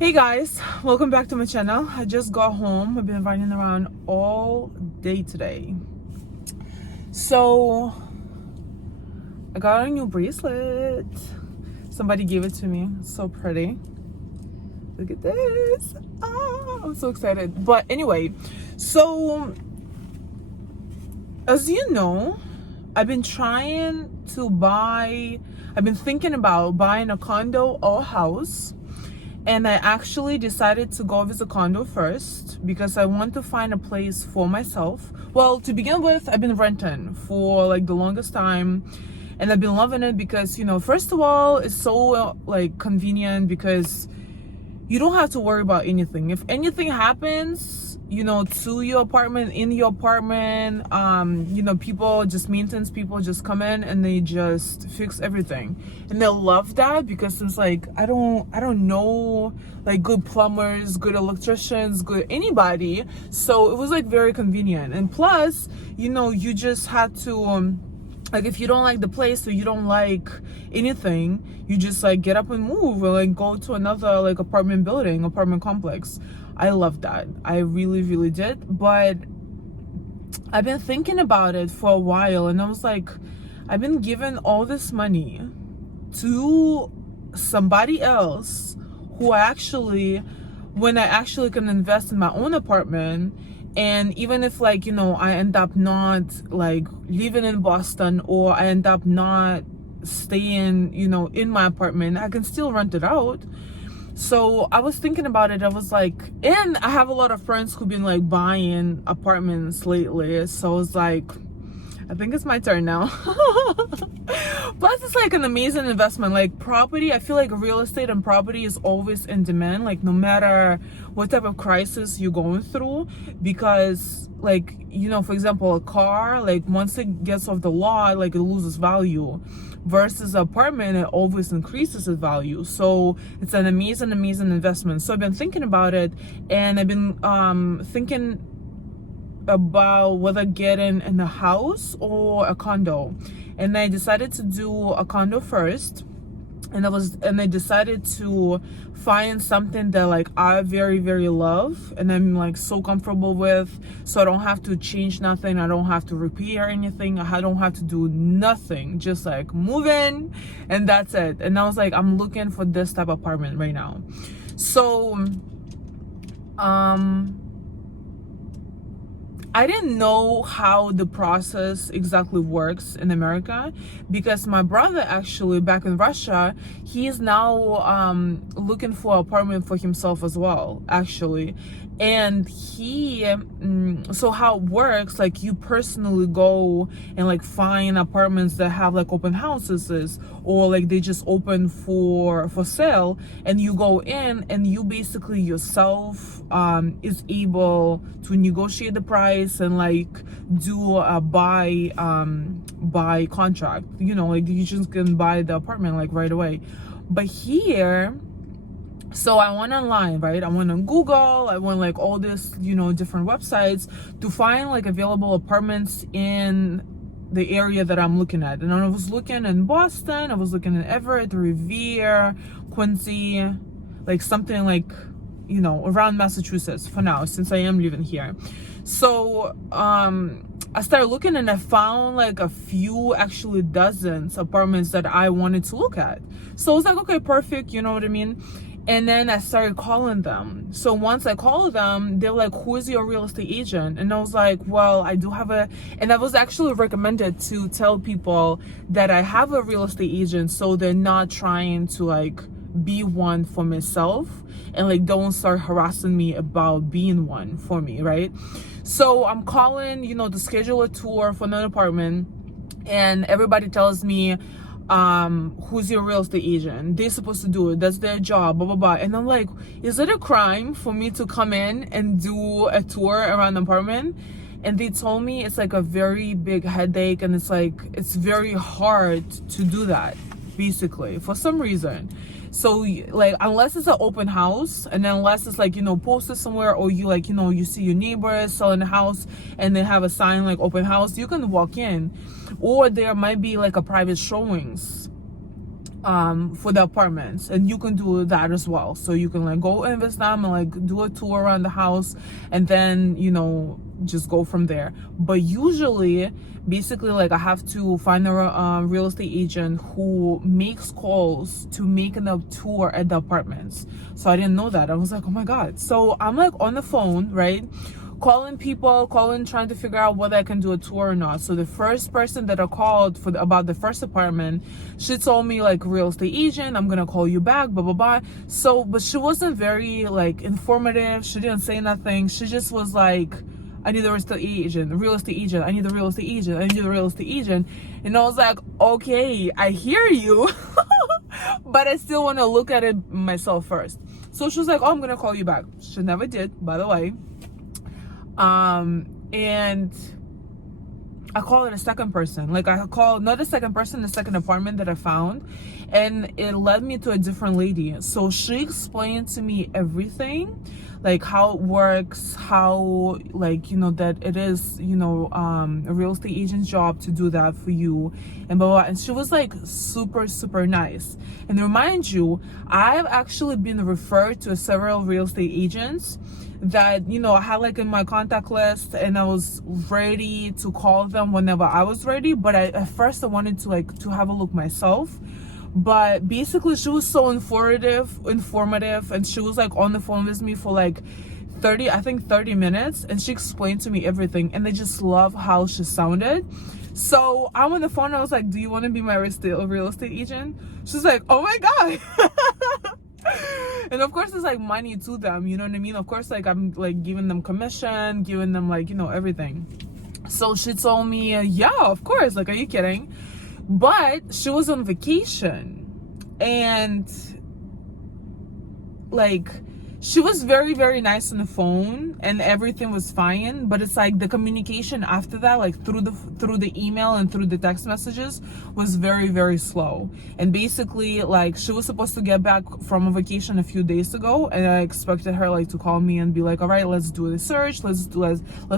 Hey guys, welcome back to my channel. I just got home. I've been running around all day today. So I got a new bracelet. Somebody gave it to me. It's so pretty. Look at this. I'm so excited. But anyway, so as you know, I've been thinking about buying a condo or house. And I actually decided to go visit a condo first because I want to find a place for myself. Well, to begin with, I've been renting for like the longest time, and I've been loving it because, first of all, it's so convenient because you don't have to worry about anything. If anything happens, to your apartment, in your apartment, maintenance people just come in and they just fix everything. And they love that because it's like, I don't know like good plumbers, good electricians, good anybody. So it was like very convenient. And plus, you just had to, like if you don't like the place or you don't like anything, you just like get up and move or like go to another like apartment complex. I love that. I really, really did. But I've been thinking about it for a while, and I was like, I've been giving all this money to somebody else who when I actually can invest in my own apartment. And even if I end up not like living in Boston, or I end up not staying, in my apartment, I can still rent it out. So I was thinking about it. I was like, and I have a lot of friends who've been like buying apartments lately. So it's like, I think it's my turn now. Plus, it's like an amazing investment. Like property, I feel like real estate and property is always in demand, like no matter what type of crisis you're going through. Because for example, a car, like once it gets off the lot, like it loses value. Versus an apartment, it always increases its value. So it's an amazing investment. So I've been thinking about it, and I've been thinking about whether getting in a house or a condo. And I decided to do a condo first. And I decided to find something that like I very, very love and I'm like so comfortable with, so I don't have to change nothing, I don't have to repair anything, I don't have to do nothing, just like move in and that's it. And I was like, I'm looking for this type of apartment right now. So I didn't know how the process exactly works in America, because my brother actually back in Russia, he is now looking for an apartment for himself as well, actually. And so how it works, like you personally go and like find apartments that have like open houses, or like they just open for sale, and you go in and you basically yourself is able to negotiate the price and like do a buy contract, like you just can buy the apartment like right away. But here, so I went online, right? I went on Google, I went like all this, different websites to find like available apartments in the area that I'm looking at. And I was looking in Boston, I was looking in Everett, Revere, Quincy, like something like, around Massachusetts for now, since I am living here. So I started looking and I found like a few, actually dozens apartments that I wanted to look at. So I was like, okay, perfect, you know what I mean? And then I started calling them. So once I called them, they're like, who is your real estate agent? And I was like, well, I do have and I was actually recommended to tell people that I have a real estate agent, so they're not trying to like be one for myself and like don't start harassing me about being one for me, right? So I'm calling, to schedule a tour for an apartment, and everybody tells me, who's your real estate agent? They're supposed to do it. That's their job, blah, blah, blah. And I'm like, is it a crime for me to come in and do a tour around the apartment? And they told me it's like a very big headache, and it's like, it's very hard to do that, basically, for some reason. So like, unless it's an open house, and then unless it's like, posted somewhere, or you like, you see your neighbors selling a house and they have a sign like open house, you can walk in. Or there might be like a private showings. for the apartments, and you can do that as well. So you can like go in with them and like do a tour around the house, and then just go from there. But usually, basically, like I have to find a real estate agent who makes calls to make a tour at the apartments. So I didn't know that. I was like, oh my god. So I'm like on the phone, right, calling people, trying to figure out whether I can do a tour or not. So the first person that I called about the first apartment, she told me like, real estate agent, I'm gonna call you back, blah blah blah. So, but she wasn't very like informative. She didn't say nothing. She just was like, I need a real estate agent, I need a real estate agent, I need a real estate agent. And I was like, okay, I hear you, but I still want to look at it myself first. So she was like, oh, I'm gonna call you back. She never did, by the way. And I called it a second person. Like I called not the second person, the second apartment that I found, and it led me to a different lady. So she explained to me everything, like how it works, how like that it is a real estate agent's job to do that for you, and blah blah. And she was like super nice. And to remind you, I've actually been referred to several real estate agents that I had like in my contact list, and I was ready to call them whenever I was ready. But at first I wanted to have a look myself. But basically she was so informative, and she was like on the phone with me for like 30 minutes, and she explained to me everything, and I just love how she sounded. So I'm on the phone, I was like, do you want to be my real estate agent? She's like, oh my god. And of course it's like money to them, you know what I mean? Of course, like I'm like giving them commission, giving them like everything. So she told me, yeah, of course, like, are you kidding? But she was on vacation, and like she was very nice on the phone, and everything was fine. But it's like the communication after that, like through the email and through the text messages, was very slow. And basically, like, she was supposed to get back from a vacation a few days ago, and I expected her like to call me and be like, all right, let's do the search, let's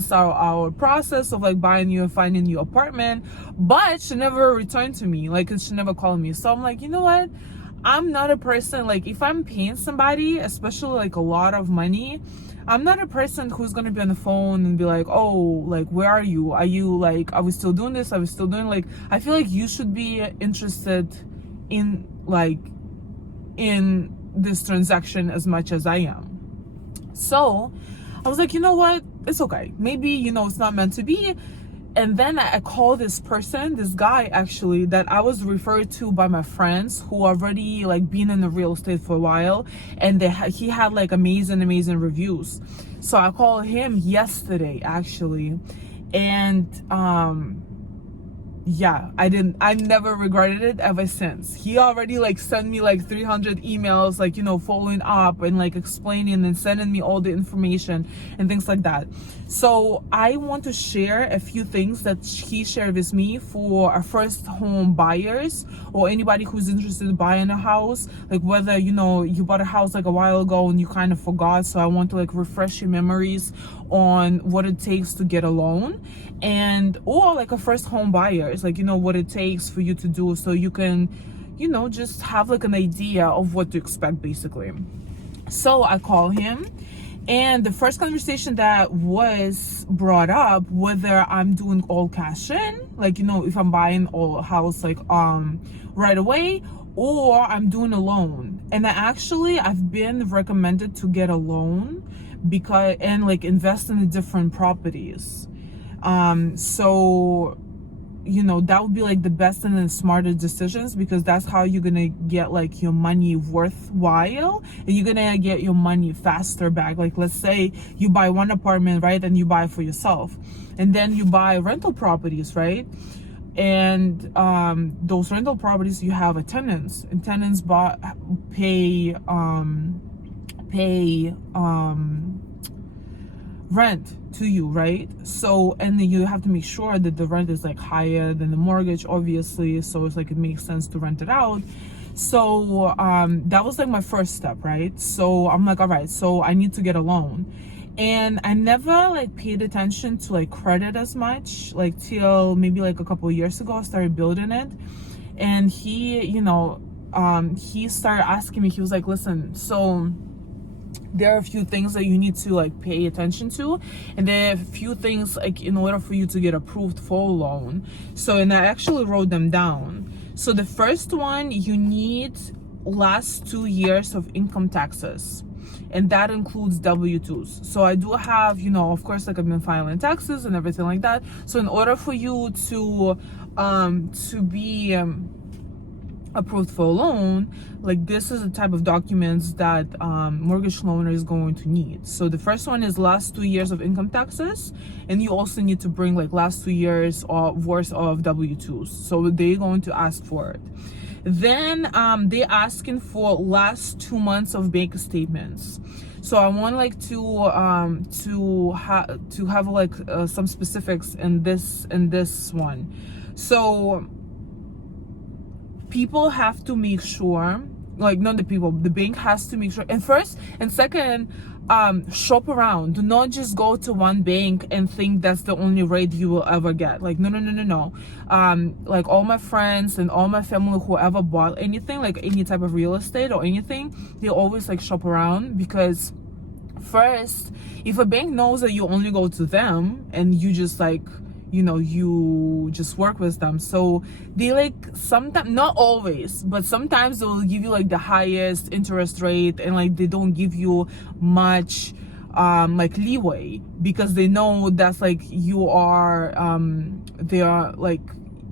start our process of like buying you and finding you apartment. But she never returned to me, like, she never called me. So I'm like, you know what, I'm not a person, like, if I'm paying somebody, especially like a lot of money, I'm not a person who's gonna be on the phone and be like, oh, like, where are you? Are you like, are we still doing this? Are we still doing, like, I feel like you should be interested in this transaction as much as I am. So I was like, you know what? It's okay. Maybe, it's not meant to be. And then I called this guy actually that I was referred to by my friends who already like been in the real estate for a while, and he had like amazing reviews. So I called him yesterday actually, and yeah, I never regretted it ever since. He already like sent me like 300 emails, like, following up and like explaining and sending me all the information and things like that. So I want to share a few things that he shared with me for our first home buyers, or anybody who's interested in buying a house, like whether you bought a house like a while ago and you kind of forgot. So I want to like refresh your memories on what it takes to get a loan, and or like a first home buyers, like what it takes for you to do, so you can just have like an idea of what to expect basically. So I call him, and the first conversation that was brought up, whether I'm doing all cash in, like if I'm buying a house like right away, or I'm doing a loan. And I've been recommended to get a loan and like invest in the different properties. So that would be like the best and the smartest decisions, because that's how you're gonna get like your money worthwhile, and you're gonna get your money faster back. Like, let's say you buy one apartment, right, and you buy for yourself, and then you buy rental properties, right, and those rental properties, you have a tenants, and tenants pay rent to you, right? So, and then you have to make sure that the rent is like higher than the mortgage, obviously, so it's like it makes sense to rent it out. So that was like my first step, right? So I'm like, all right, so I need to get a loan. And I never like paid attention to like credit as much, like till maybe like a couple of years ago I started building it. And he he started asking me, he was like, listen, so there are a few things that you need to like pay attention to, and there are a few things like in order for you to get approved for a loan. So, and I actually wrote them down. So the first one, you need last 2 years of income taxes, and that includes W-2s. So I do have, you know, of course, like I've been filing taxes and everything like that. So in order for you to be approved for a loan, like this is the type of documents that mortgage loaner is going to need. So the first one is last 2 years of income taxes, and you also need to bring like last 2 years of worth of W-2s. So they're going to ask for it. Then they're asking for last 2 months of bank statements. So I want like to have like some specifics in this one. So people have to make sure, like not the people, the bank has to make sure. And first and second, shop around. Do not just go to one bank and think that's the only rate you will ever get. Like no. Like all my friends and all my family who ever bought anything, like any type of real estate or anything, they always like shop around, because first, if a bank knows that you only go to them and you just like, you know, you just work with them, so they like sometimes, not always, but sometimes they'll give you like the highest interest rate, and like they don't give you much like leeway, because they know that's like you are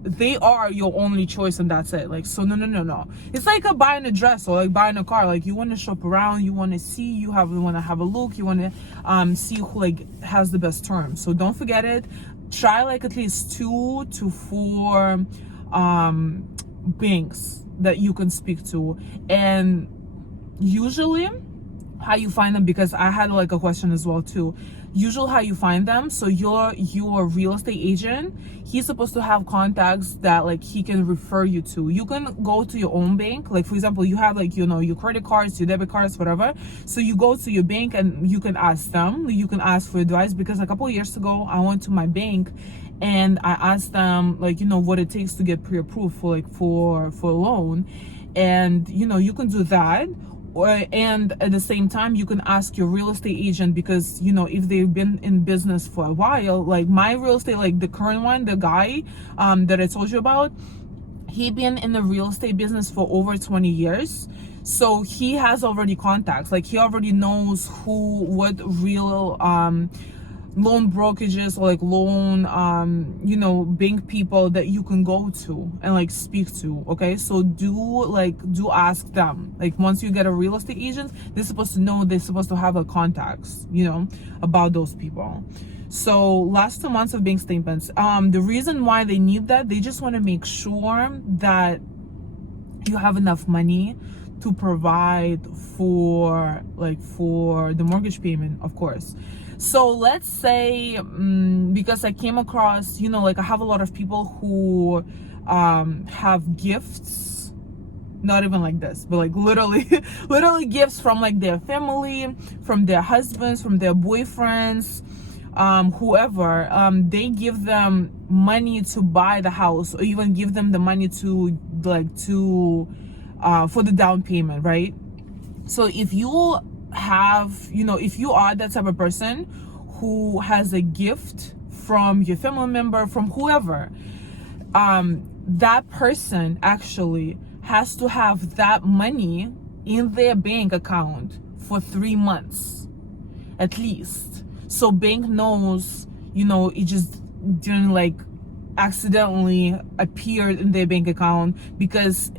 they are your only choice, and that's it. Like, so no, it's like buying a dress or like buying a car. Like you want to shop around, you want to see, you want to have a look, you want to see who like has the best terms. So don't forget it. Try like at least 2 to 4 banks that you can speak to. And usually how you find them, because I had like a question as well too, usually how you find them, so your real estate agent, he's supposed to have contacts that like he can refer you to. You can go to your own bank, like for example, you have like, you know, your credit cards, your debit cards, whatever. So you go to your bank and you can ask them, you can ask for advice. Because a couple of years ago I went to my bank and I asked them, like, you know, what it takes to get pre-approved for like for a loan. And you know, you can do that. And at the same time, you can ask your real estate agent, because you know, if they've been in business for a while, like my real estate, like the current one, the guy that I told you about, he been in the real estate business for over 20 years. So he has already contacts, like he already knows what real loan brokerages or like loan you know, bank people that you can go to and like speak to. Okay, so do ask them. Like once you get a real estate agent, they're supposed to know, they're supposed to have a contacts, you know, about those people. So last 2 months of bank statements, the reason why they need that, they just want to make sure that you have enough money to provide for the mortgage payment, of course. So let's say, because I came across, you know, like I have a lot of people who have gifts, not even like this, but like literally gifts from like their family, from their husbands, from their boyfriends, whoever. They give them money to buy the house, or even give them the money to for the down payment, right? So if you have, you know, if you are that type of person who has a gift from your family member, from whoever, that person actually has to have that money in their bank account for 3 months at least. So bank knows, you know, it just didn't like accidentally appeared in their bank account. Because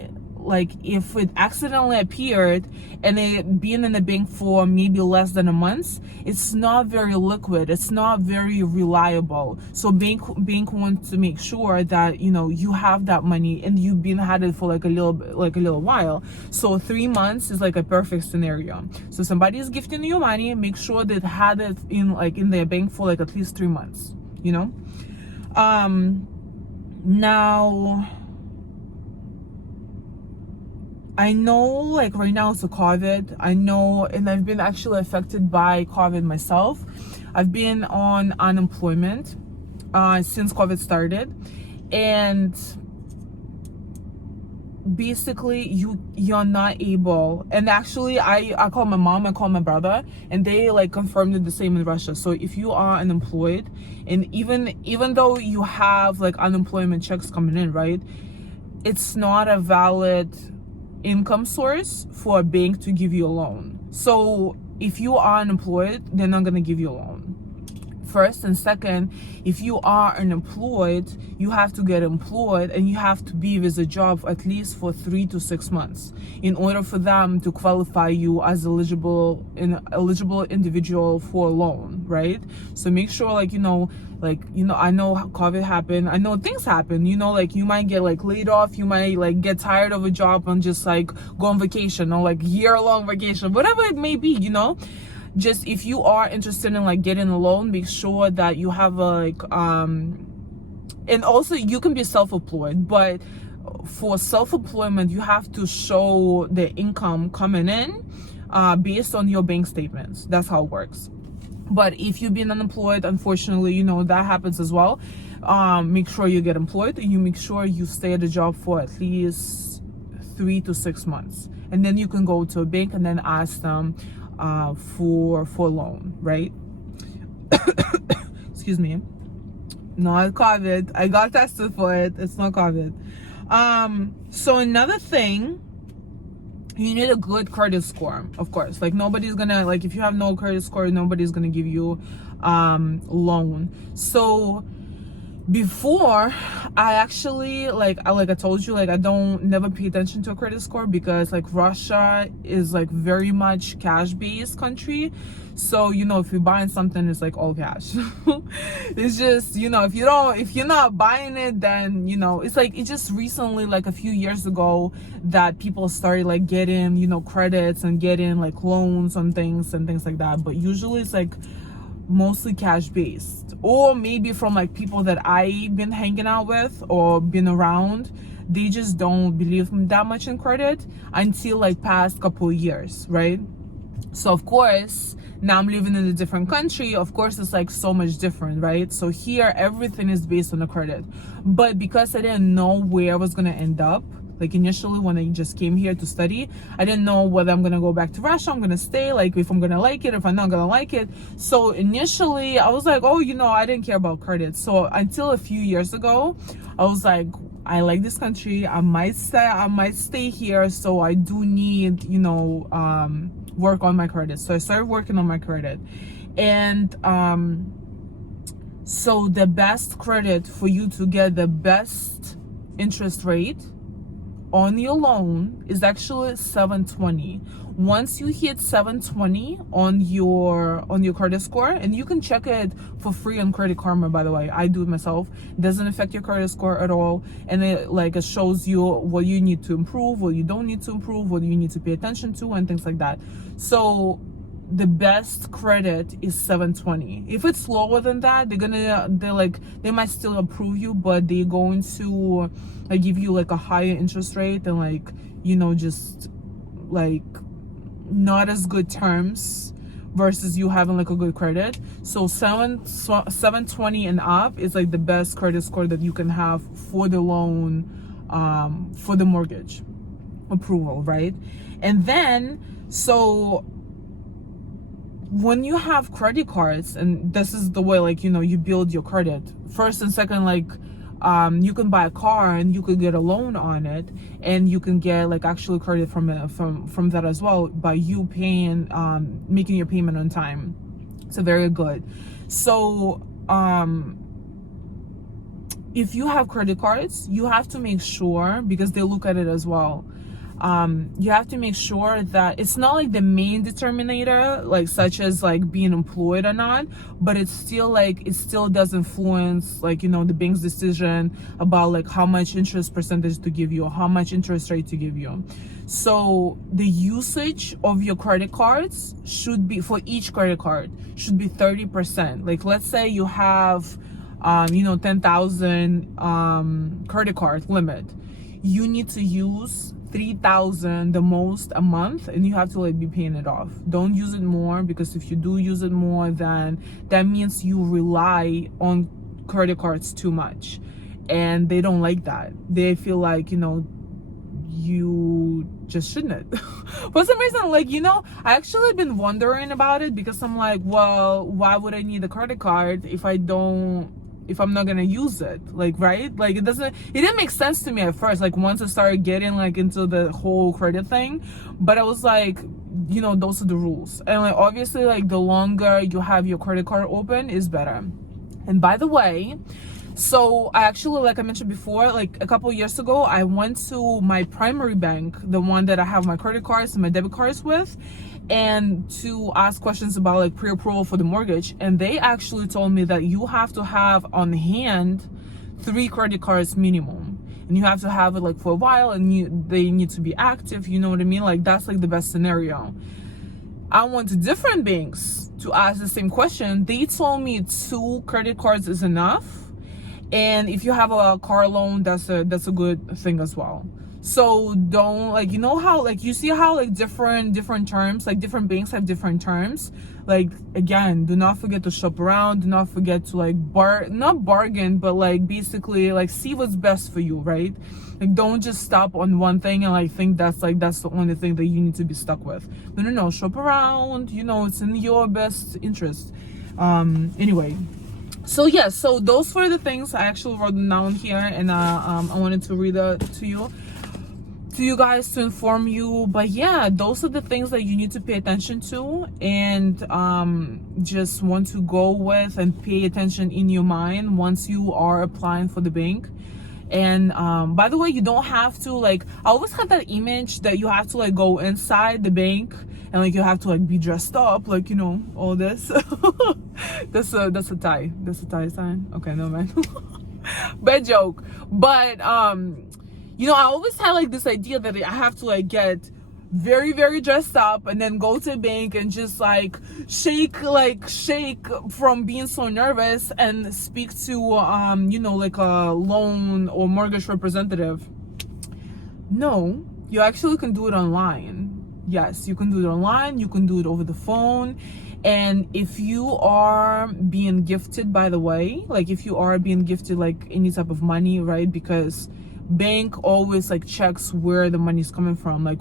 like if it accidentally appeared and it been in the bank for maybe less than a month, it's not very liquid, it's not very reliable. So bank wants to make sure that, you know, you have that money and you've been had it for like a little while. So 3 months is like a perfect scenario. So somebody is gifting you money, make sure they had it in their bank for like at least 3 months, you know. Now I know like right now it's a COVID, I know, and I've been actually affected by COVID myself. I've been on unemployment since COVID started, and basically you're not able, and actually I call my mom, I call my brother, and they like confirmed it the same in Russia. So if you are unemployed, and even though you have like unemployment checks coming in, right, it's not a valid income source for a bank to give you a loan. So if you are unemployed, they're not going to give you a loan. First, and second, if you are unemployed, you have to get employed, and you have to be with a job at least for 3 to 6 months in order for them to qualify you as eligible individual for a loan, right? So make sure, like, I know how COVID happened, I know things happen, like you might get like laid off, you might like get tired of a job and just like go on vacation, or like year-long vacation, whatever it may be, just if you are interested in like getting a loan, make sure that you have and also you can be self-employed, but for self-employment you have to show the income coming in based on your bank statements. That's how it works. But if you've been unemployed, unfortunately, that happens as well. Make sure you get employed, and you make sure you stay at a job for at least 3 to 6 months, and then you can go to a bank and then ask them for a loan, right? Excuse me. Not COVID. I got tested for it. It's not COVID. So another thing, you need a good credit score, of course. Like nobody's gonna, like if you have no credit score, nobody's gonna give you loan. So before, I actually like I told you, like I don't never pay attention to a credit score, because like Russia is like very much cash based country. So if you're buying something, it's like all cash. It's just if you're not buying it, then it's like, it just recently, like a few years ago, that people started like getting credits and getting like loans on things and things like that. But usually it's like mostly cash based, or maybe from like people that I've been hanging out with or been around, they just don't believe that much in credit until like past couple of years, right? So of course, now I'm living in a different country, of course it's like so much different, right? So here everything is based on the credit. But because I didn't know where I was gonna end up, like initially when I just came here to study, I didn't know whether I'm gonna go back to Russia, I'm gonna stay, like if I'm gonna like it, if I'm not gonna like it. So initially I was like, oh, I didn't care about credit. So until a few years ago, I was like, I like this country, I might stay here, so I do need, work on my credit. So I started working on my credit. And so the best credit for you to get the best interest rate on your loan is actually 720. Once you hit 720 on your credit score, and you can check it for free on Credit Karma, by the way, I do it myself. It doesn't affect your credit score at all, and it shows you what you need to improve, what you don't need to improve, what you need to pay attention to, and things like that. So the best credit is 720. If it's lower than that, they might still approve you, but they're going to give you like a higher interest rate and just like not as good terms versus you having like a good credit. So 720 and up is like the best credit score that you can have for the loan, for the mortgage approval, right? And then so when you have credit cards, and this is the way you build your credit, first and second, you can buy a car and you could get a loan on it, and you can get actually credit from that as well by you paying, making your payment on time. So very good. So if you have credit cards, you have to make sure, because they look at it as well, you have to make sure that it's not like the main determinator, such as being employed or not, but it's still it still does influence the bank's decision about how much interest percentage to give you or how much interest rate to give you. So the usage of your credit cards should be, for each credit card, should be 30%. Let's say you have 10,000 credit card limit, you need to use 3,000 the most a month, and you have to be paying it off. Don't use it more, because if you do use it more, then that means you rely on credit cards too much, and they don't like that. They feel you just shouldn't. For some reason, like, I actually been wondering about it, because I'm like, well, why would I need a credit card if I'm not gonna use it? Like, right? Like, it didn't make sense to me at first, like once I started getting like into the whole credit thing. But I was like, those are the rules. And like, obviously, like, the longer you have your credit card open is better. And by the way, so I actually, like I mentioned before, like a couple of years ago, I went to my primary bank, the one that I have my credit cards and my debit cards with, and to ask questions about like pre-approval for the mortgage. And they actually told me that you have to have on hand 3 credit cards minimum, and you have to have it like for a while, and they need to be active, you know what I mean? Like, that's like the best scenario. I went to different banks to ask the same question. They told me 2 credit cards is enough, and if you have a car loan, that's a good thing as well. So don't, like, how, like, you see how like different terms, like different banks have different terms. Like, again, do not forget to shop around. Do not forget to like not bargain, but like basically like see what's best for you, right? Like, don't just stop on one thing and like think that's the only thing that you need to be stuck with. No, shop around. It's in your best interest. Anyway. So yeah, so those were the things I actually wrote down here, and I wanted to read it to you guys to inform you. But yeah, those are the things that you need to pay attention to, and just want to go with and pay attention in your mind once you are applying for the bank. And by the way, you don't have to, like, I always had that image that you have to like go inside the bank and like you have to like be dressed up, like, all this. That's a tie sign. Okay, no man. Bad joke. But I always had like this idea that I have to like get very, very dressed up and then go to the bank and just like shake from being so nervous and speak to like a loan or mortgage representative. No, you actually can do it online. Yes, you can do it online, you can do it over the phone. And if you are being gifted, by the way, like if you are being gifted like any type of money, right? Because bank always like checks where the money is coming from. Like,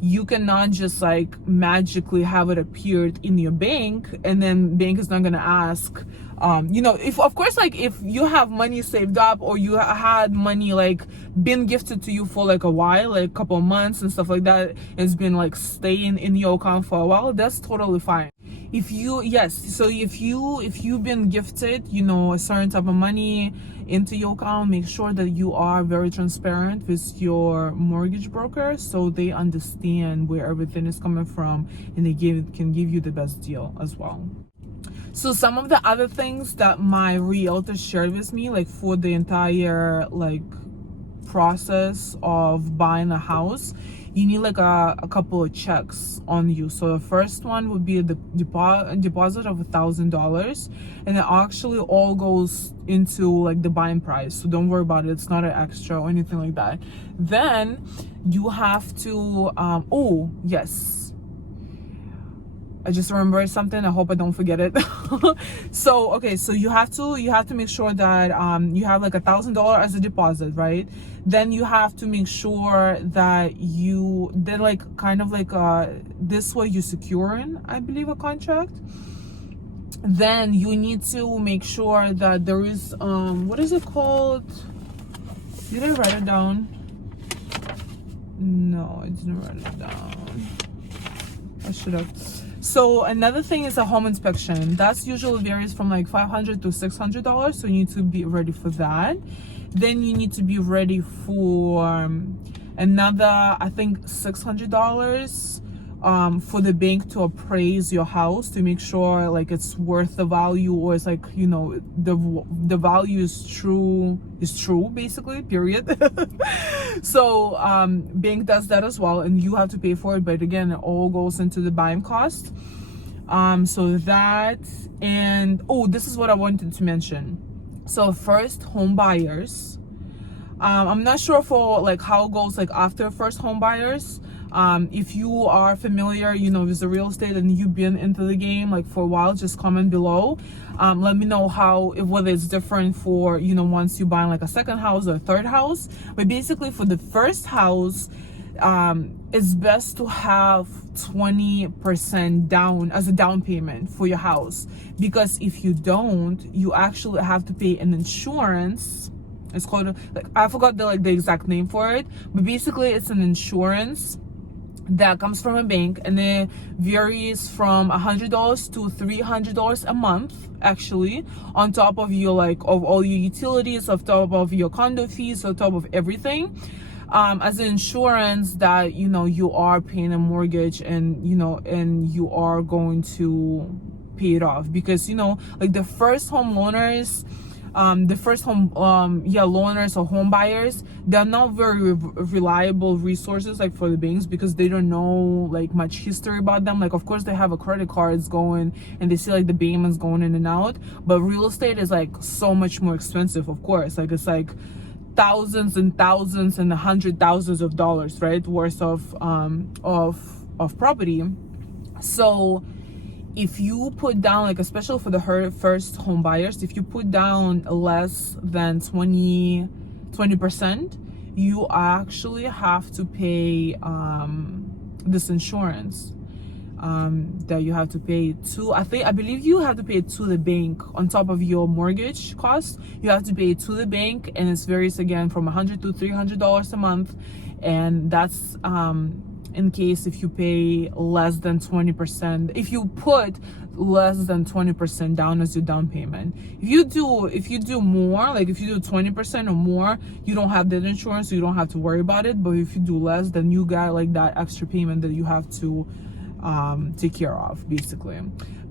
you cannot just like magically have it appeared in your bank and then bank is not gonna ask. If of course, like if you have money saved up or you had money like been gifted to you for like a while, like a couple of months and stuff like that, it's been like staying in your account for a while, that's totally fine. If you've been gifted, a certain type of money into your account, make sure that you are very transparent with your mortgage broker so they understand where everything is coming from, and they can give you the best deal as well. So some of the other things that my realtor shared with me, like for the entire like process of buying a house, you need like a couple of checks on you. So the first one would be the deposit of $1,000, and it actually all goes into like the buying price. So don't worry about it. It's not an extra or anything like that. Then you have to, oh yes, I just remembered something. I hope I don't forget it. So you have to make sure that you have like $1,000 as a deposit, right? Then you have to make sure that this way you're securing, I believe, a contract. Then you need to make sure that there is what is it called? Did I write it down? No, I didn't write it down. I should have. So another thing is a home inspection. That's usually varies from like $500 to $600. So you need to be ready for that. Then you need to be ready for another, I think, $600 for the bank to appraise your house to make sure like it's worth the value, or it's like, the value is true basically, period. So bank does that as well, and you have to pay for it, but again, it all goes into the buying cost. So that, and this is what I wanted to mention. So first home buyers, I'm not sure for like how it goes like after first home buyers. If you are familiar, with the real estate and you've been into the game like for a while, just comment below. Let me know whether it's different for, once you buy like a second house or a third house. But basically for the first house, it's best to have 20% down as a down payment for your house, because if you don't, you actually have to pay an insurance. It's called, like, I forgot the exact name for it, but basically it's an insurance that comes from a bank, and it varies from $100 to $300 a month, actually, on top of your, like, of all your utilities, on top of your condo fees, on top of everything, as an insurance that, you know, you are paying a mortgage, and, you know, and you are going to pay it off. Because, you know, like, the first homeowners, loaners or home buyers, they're not very reliable resources, like, for the banks, because they don't know, like, much history about them. Like, of course they have a credit cards going, and they see, like, the payments going in and out, but real estate is, like, so much more expensive, of course. Like, it's like thousands and thousands and $100,000s of dollars, right, worth of property. So if you put down, like, especially for the first home buyers, if you put down less than 20%, you actually have to pay this insurance that you have to pay to, I believe you have to pay it to the bank on top of your mortgage cost. You have to pay it to the bank, and it varies again from $100 to $300 a month, and that's in case if you pay less than 20%, if you put less than 20% down as your down payment. If you do more, like if you do 20% or more, you don't have that insurance, so you don't have to worry about it. But if you do less, then you got, like, that extra payment that you have to take care of, basically.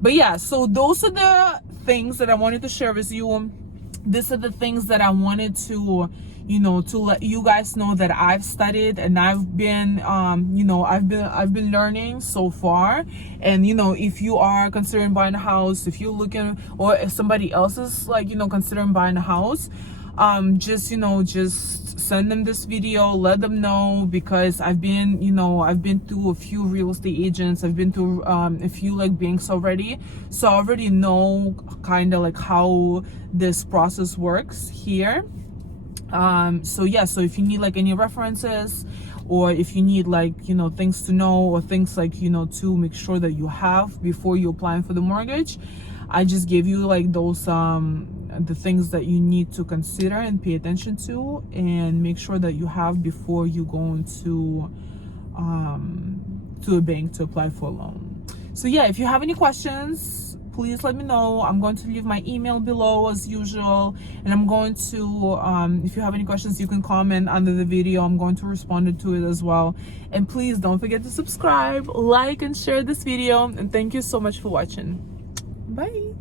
But yeah, so those are the things that I wanted to share with you. These are the things that I wanted to, you know, to let you guys know that I've studied, and I've been you know, I've been learning so far. And, you know, if you are considering buying a house, if you're looking, or if somebody else is, like, you know, considering buying a house, just, you know, just send them this video, let them know, because I've been, you know, I've been through a few real estate agents, I've been through a few, like, banks already, so I already know kind of like how this process works here. So yeah, so if you need, like, any references, or if you need, like, you know, things to know, or things, like, you know, to make sure that you have before you're applying for the mortgage, I just gave you, like, those the things that you need to consider and pay attention to, and make sure that you have before you go into to a bank to apply for a loan. So yeah, if you have any questions, please let me know. I'm going to leave my email below as usual, and I'm going to if you have any questions, you can comment under the video. I'm going to respond to it as well. And please don't forget to subscribe, like, and share this video. And thank you so much for watching. Bye.